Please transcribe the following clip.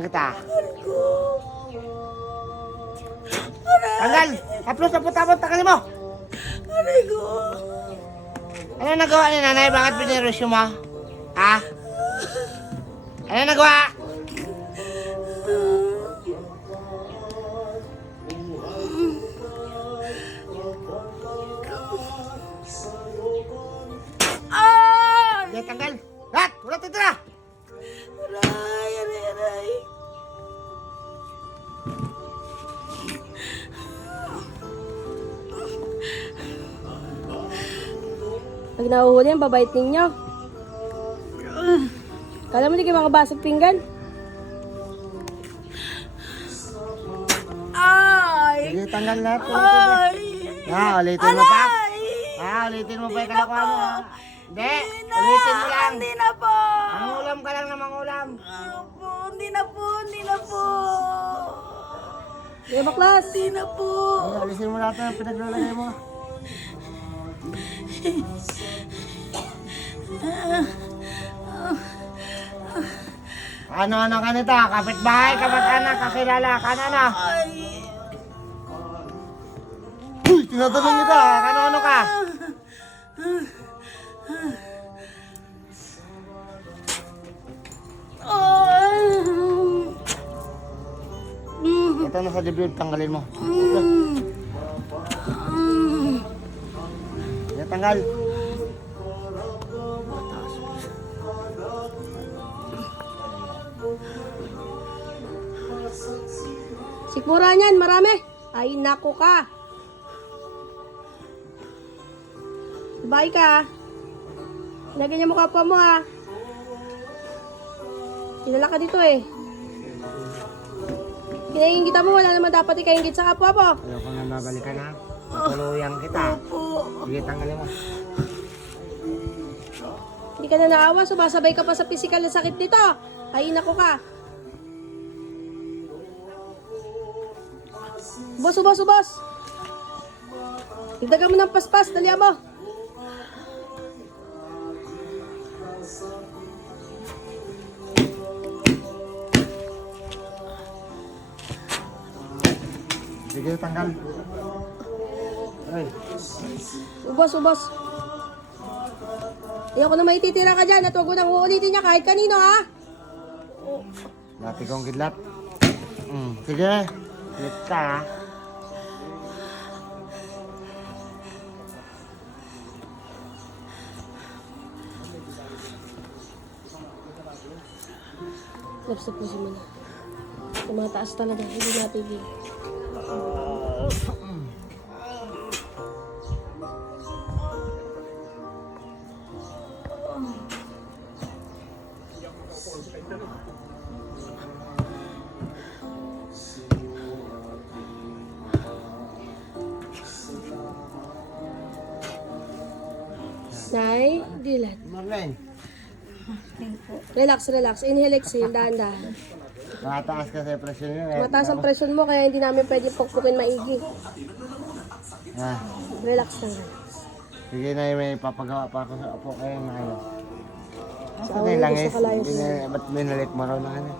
Kita. Tanggal! Haplos na putabot, tanggalin mo! Aray ko! Ano nagawa ni nanay? Bakit binirusyo mo? Ha? Ano nagawa? Sige, tanggal! Lahat! Ulat ito na! Aray, aray, aray. Pag nahuhuli yan, babait ninyo. Kala mo di kayo mga basag pinggan? Ay! Sige, tanggal lahat. Ay! Ulitin mo pa. Aray! Ulitin mo pa yung Hindi na kalakuha mo. po. Hindi, Hindi na! ulitin mo lang. Hindi na po! Mangulam ka lang na mangulam. Opo, hindi na po, hindi na po. Di ba baklas? Hindi na po. Alisin mo lahat ng pinaglalagay mo. Ano-ano ka nito? Kapitbahay, kamag-anak, kakilala, kanana. Ay! Uy, tinatanong kita, ano-ano ka? Ito na sa debut, tanggalin mo. Yan, tanggal. Sikmura niyan, marami. Ay, nako ka. Sabay ka. Lagyan niya mo kapwa mo ha. Kilala ka dito eh. Kinaingit mo, wala naman dapat ikaingit sa kapwa mo. Ayoko nga mabalikan ha. Matuluyan kita. Sige, tanggalin mo. Hindi ka na naawa, sumasabay ka pa sa physical na sakit dito. Ay, nako ka. Ubos. Igdagan mo ng paspas, dalihan mo. Sige, tanggal. Ay, Ubos. Ayoko na maititira ka dyan at huwag mo nang uulitin niya kahit kanino ha. lati kong kidlat. Sige, ulit ka ha. Lapsa po si Mana. Tumataas talaga, hindi natigil. Nay, dilat. Marlene, Relax. Inhale, exhale, dahan-dahan. mataas kasi presyon yun eh. Mataas ang presyon mo kaya hindi namin pwede pagpukin maigi. Ah, Relax lang. sige na, may papagawa pa ako sa apo kayo na ano. Sa Sa lang gusto is, ka layas na. ba't binalit mo raw na ano?